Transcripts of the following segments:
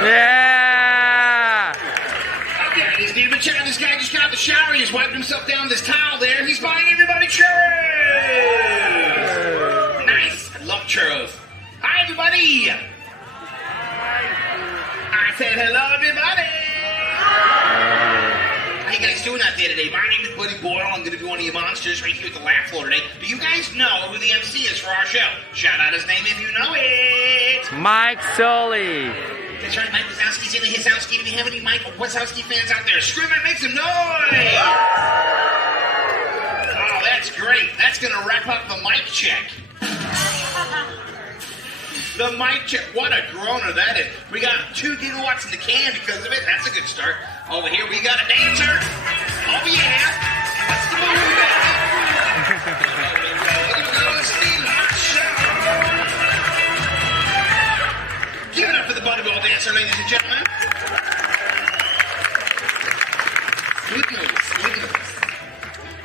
Yeah! Okay, this dude, but check out this guy just got out of the shower. He just wiped himself down with this towel there. He's buying everybody churros. Nice. I love churros. Hi, everybody. I said hello, everybody. How you guys doing out there today? My name is Buddy Boyle. I'm going to be one of your monsters right here at the Laugh Floor today. Do you guys know who the MC is for our show? Shout out his name if you know it. Mike Sully. That's right, Mike Wazoski's in his house. Do we have any Mike Wazoski fans out there? Scream and make some noise! Oh, that's great. That's going to wrap up the mic check. The mic check. What a groaner that is. We got 2 gigawatts in the can because of it. That's a good start. Over here, we got a dancer. Oh, yeah. What's the move? Give it up for the Butterball dancer, ladies and gentlemen. Smooth moves.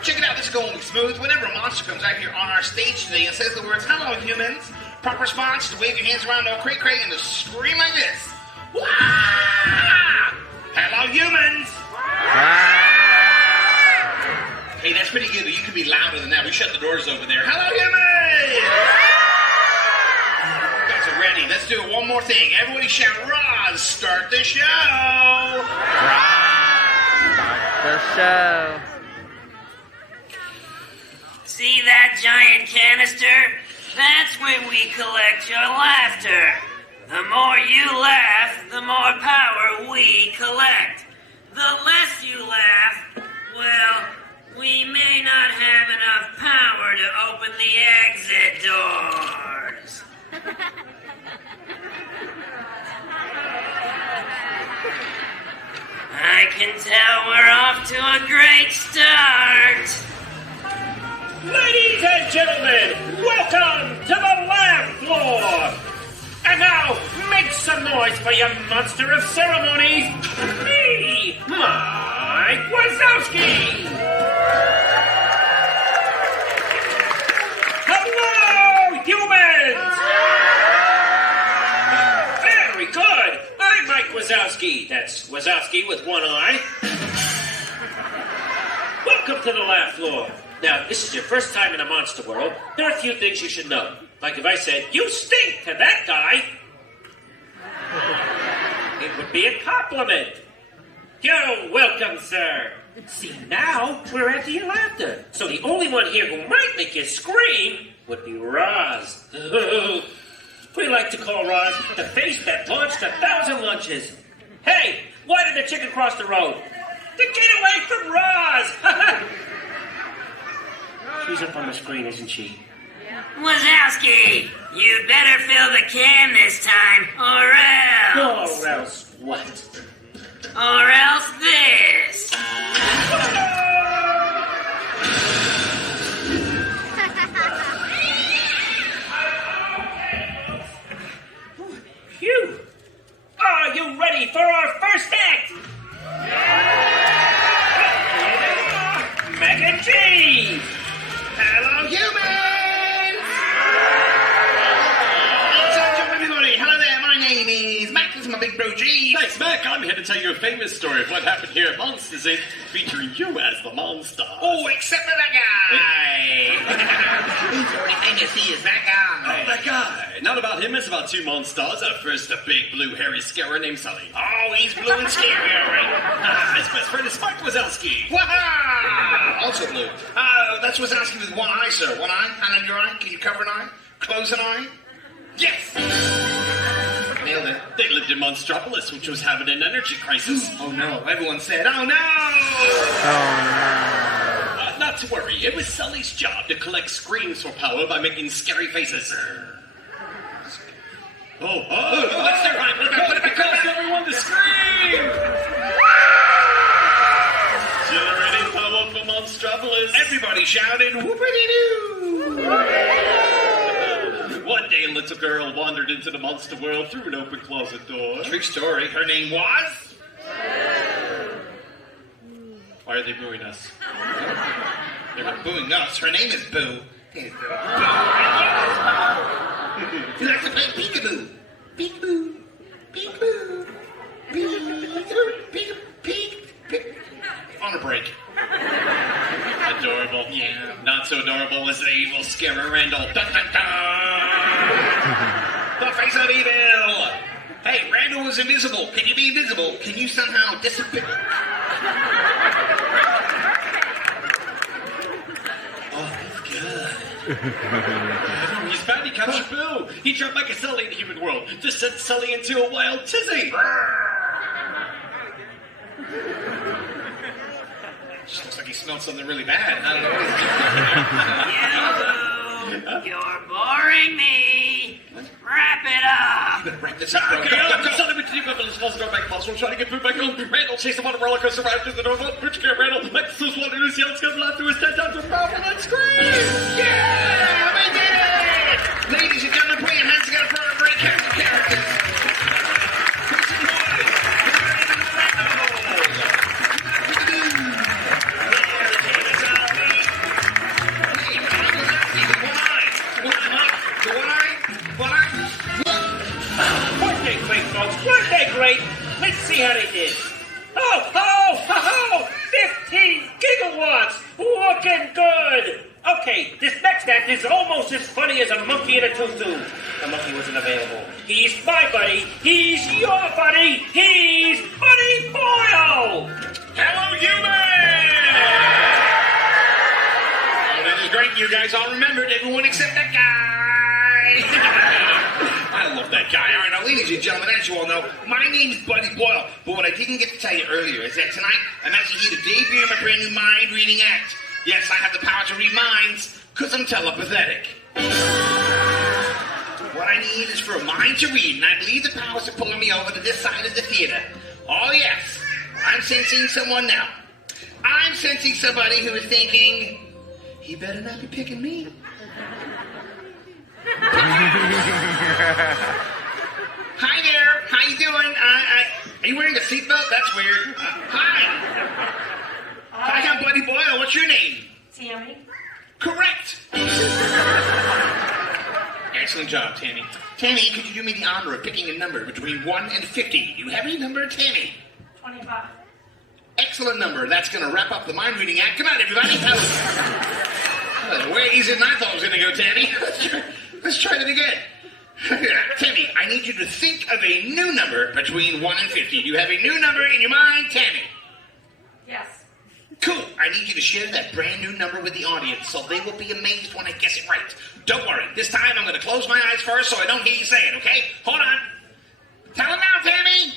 Check it out. This is going to be smooth. Whenever a monster comes out here on our stage today and says the words, "Hello, humans," proper response is to wave your hands around all cray-cray and to scream like this. Wah! Hello, humans! Hey, that's pretty good, but you can be louder than that. We shut the doors over there. Hello, humans! You guys are ready. Let's do it one more thing. Everybody shout, "Roz, start the show!" Start the show. See that giant canister? That's when we collect your laughter. The more you laugh, the more power we collect. The less you laugh, well, we may not have enough power to open the exit doors. I can tell we're off to a great start. Ladies and gentlemen, welcome to the Laugh Floor. And now, make some noise for your monster of ceremonies, me, Mike Wazoski. Hello, humans. Very good. I'm Mike Wazoski. That's Wazoski with one eye. Welcome to the Laugh Floor. Now, this is your first time in a monster world. There are a few things you should know. Like if I said, "You stink" to that guy, it would be a compliment. You're welcome, sir. See, now we're after your laughter. So the only one here who might make you scream would be Roz. We like to call Roz the face that launched 1,000 lunches. Hey, why did the chicken cross the road? To get away from Roz! She's up on the screen, isn't she? Wazowski, you better fill the can this time, or else. Or else what? Or else this. Phew! Are you ready for our first act? Mac and cheese! Hello, humans! What's up, everybody? Hello there, my name is Mac. This is my big bro, G. Thanks, Mac. I'm here to tell you a famous story of what happened here at Monsters Inc., featuring you as the monster. Oh, except for that guy. He's already famous. He is that guy. Oh, that guy. Not about him, it's about 2 monsters. First, a big, blue, hairy scarer named Sully. Oh, he's blue and scary, all right. His best friend is Mike Wazoski. Waha! Also blue. That's Wazoski with one eye, sir. One eye, hand on your eye. Can you cover an eye? Close an eye? Yes! Nailed it. They lived in Monstropolis, which was having an energy crisis. Oh, no. Everyone said, oh, no! Not to worry. It was Sully's job to collect screams for power by making scary faces. What's their right? Put it back, cause everyone to scream! Generating power for Monstropolis. Everybody shouted, whoopity-doo! One day, a little girl wandered into the monster world through an open closet door. True story. Her name was? Why are they booing us? They were booing us. Her name is Boo. She likes to play peekaboo. Peekaboo. Peekaboo. was the evil scarer Randall. Dun, dun, dun. The face of evil. Hey, Randall was invisible. Can you be invisible? Can you somehow disappear? Oh, that's good. He's found, he captured Boo. He turned Mike and Sully in the human world. Just sent Sully into a wild tizzy. Just looks like he smelled something really bad. I don't know. You're boring me. Wrap it up. Wrap this up, bro. Okay, go. Sully went to the let's go back. We're trying to get Boo back home. Randall chased him on a roller coaster ride through the north. Bridge care Randall. Mike Sully's wanted his yells come loud through his dead down to a powerful and scream. Yeah, we did it! Ladies and gentlemen, put your hands together for our great cast of characters. Weren't they great? Let's see how they did. Oh, 15 gigawatts! Looking good! Okay, this next act is almost as funny as a monkey in a tutu. The monkey wasn't available. He's my buddy. He's your buddy. He's Buddy Boyle! Hello, humans! Oh, that is great. You guys all remembered everyone except that guy. I love that guy. All right, now, ladies and gentlemen, as you all know, my name's Buddy Boyle. But what I didn't get to tell you earlier is that tonight I'm actually here to debut my brand new mind-reading act. Yes, I have the power to read minds, because I'm telepathetic. What I need is for a mind to read, and I believe the powers are pulling me over to this side of the theater. Oh, yes. I'm sensing someone now. I'm sensing somebody who is thinking, he better not be picking me. Hi there. How you doing? Are you wearing a seatbelt? That's weird. Hi. Hi, I'm Buddy Boyle. What's your name? Tammy. Correct. Excellent job, Tammy. Tammy, could you do me the honor of picking a number between 1 and 50? Do you have any number, Tammy? 25. Excellent number. That's going to wrap up the mind-reading act. Come on, everybody. That was way easier than I thought it was going to go, Tammy. Let's try that again. Tammy, I need you to think of a new number between 1 and 50. Do you have a new number in your mind, Tammy? Yes. Cool. I need you to share that brand new number with the audience so they will be amazed when I guess it right. Don't worry. This time I'm going to close my eyes first so I don't hear you say it, okay? Hold on. Tell them now, Tammy.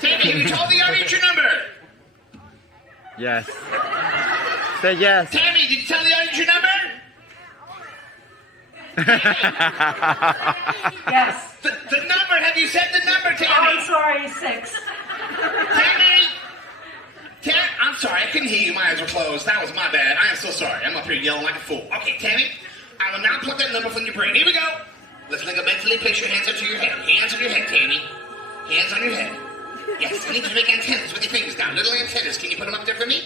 Tammy, have you told the audience your number? Yes. Say yes. Tammy, did you tell the audience your number? Yes. The number, have you said the number, Tammy? Oh, I'm sorry, 6. Tammy! I'm sorry, I couldn't hear you. My eyes were closed. That was my bad. I am so sorry. I'm up here yelling like a fool. Okay, Tammy, I will now pluck that number from your brain. Here we go. Let's mentally place your hands up to your head. Hands on your head, Tammy. Hands on your head. Yes, I need you to make antennas with your fingers now. Little antennas. Can you put them up there for me?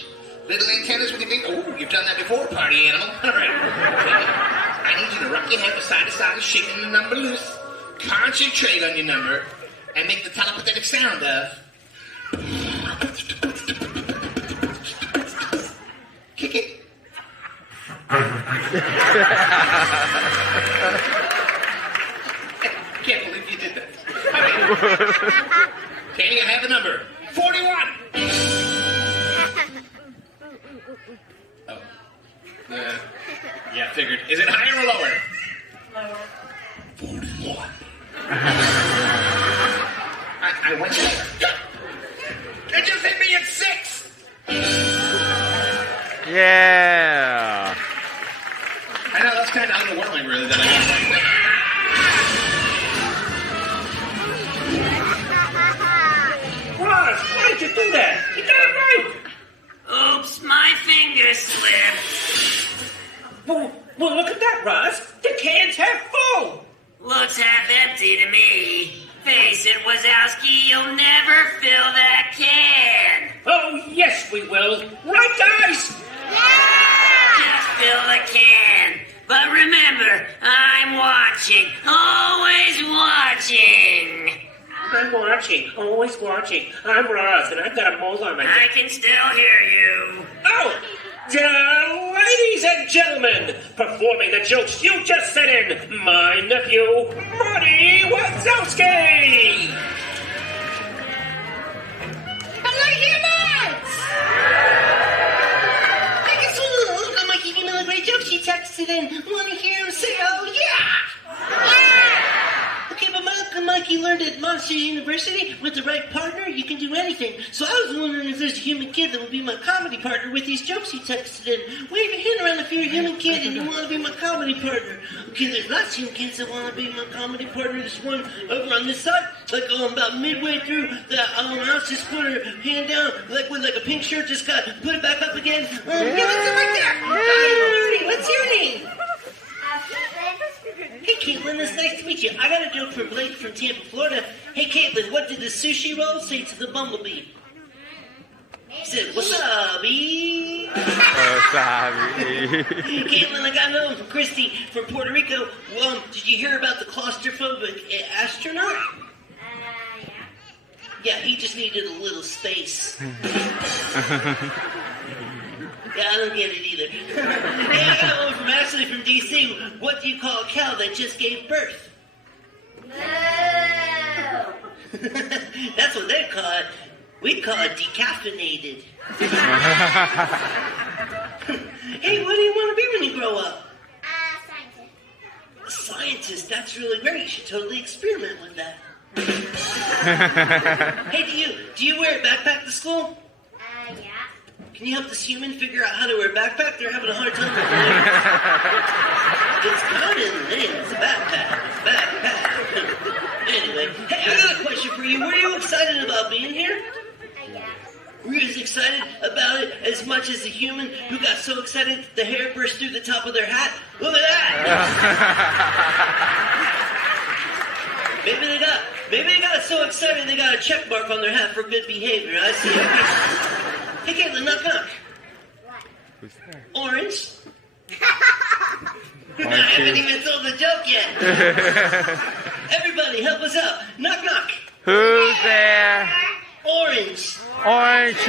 Little antennas with your fingers. Oh, you've done that before, party animal. All right. I need you to rock your head from side to side, shaking the number loose. Concentrate on your number and make the telepathic sound of... Kick it. Can't believe you did that. All right. Tammy, I have the number. 41. Oh. Yeah, figured. Is it higher or lower? Lower. 41. I went lower. It just hit me at 6. Yeah. I know, that's kind of underwhelming, really, that I was like... Ross, why did you do that? You got it right. Oops, my finger slipped. Well, look at that, Ross. The can's half full. Looks half empty to me. Face it, Wazoski, you'll never fill that can. Oh, yes, we will. Right, guys? Just fill the can. But remember, I'm watching. Always watching. I'm watching. Always watching. I'm Ross, and I've got a mole on my I can still hear you. Oh! Ladies and gentlemen, performing the jokes you just sent in, my nephew, Mike Wazoski! I'm right here, Max! I guess look at Mikey gave me a great joke. She texted in. Want to hear him say, oh, yeah! Yeah! Okay, but Mikey learned at Monsters University, with the right partner, you can do anything. So I was wondering if there's a human kid that would be my comedy partner with these jokes he texted in. Wave your hand around if you're a human kid and you want to be my comedy partner. Okay, there's lots of human kids that want to be my comedy partner. This one over on this side, like about midway through the house, just put her hand down, like with like a pink shirt, just got put it back up again. Yeah, let's do like that. Hi, Marty, what's your name? Hey, Caitlin, it's nice to meet you. I got a joke for Blake from Tampa, Florida. Hey, Caitlin, what did the sushi roll say to the bumblebee? He said, wasabi. Wasabi. Caitlin, I got another one from Christy from Puerto Rico. Did you hear about the claustrophobic astronaut? Yeah, he just needed a little space. Yeah, I don't get it either. Hey, I got one from Ashley from D.C. What do you call a cow that just gave birth? No. That's what they call it. We call it decaffeinated. Hey, what do you want to be when you grow up? Scientist. A scientist. That's really great. You should totally experiment with that. Hey, do you wear a backpack to school? Yeah. Can you help this human figure out how to wear a backpack? They're having a hard time with it. It's not in the name. It's a backpack. Backpack. Anyway, hey, I got a question for you. Were you excited about being here? Yeah. Were you as excited about it as much as the human who got so excited that the hair burst through the top of their hat? Look at that! Maybe they got so excited they got a check mark on their hat for good behavior. I see. Hey, Caitlin, knock knock. What? Who's there? Orange. I haven't even told the joke yet. Everybody, help us out. Knock knock. Who's there? Orange. Aren't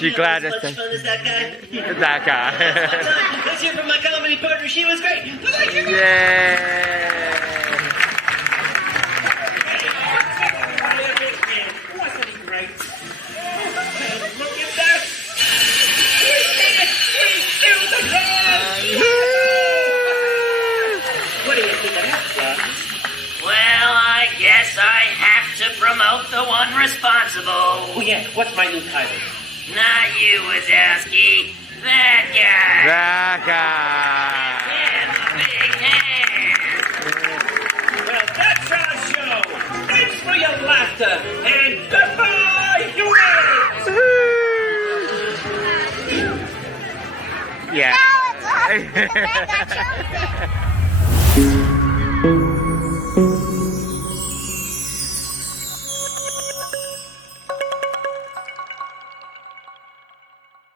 you glad to to as much fun as that guy? that guy? Let's hear from my comedy partner. She was great. Yay! Wasn't he great? Look at that! We did it! We killed the cause! What do you think of that, Ross? Well, I guess I have to promote the one responsible. Oh yeah, what's my new title? Not you, Wazoski. That guy. That guy. Well, that's our show! Thanks for your laughter, and goodbye, humans! Yeah. No, it's 100% that show.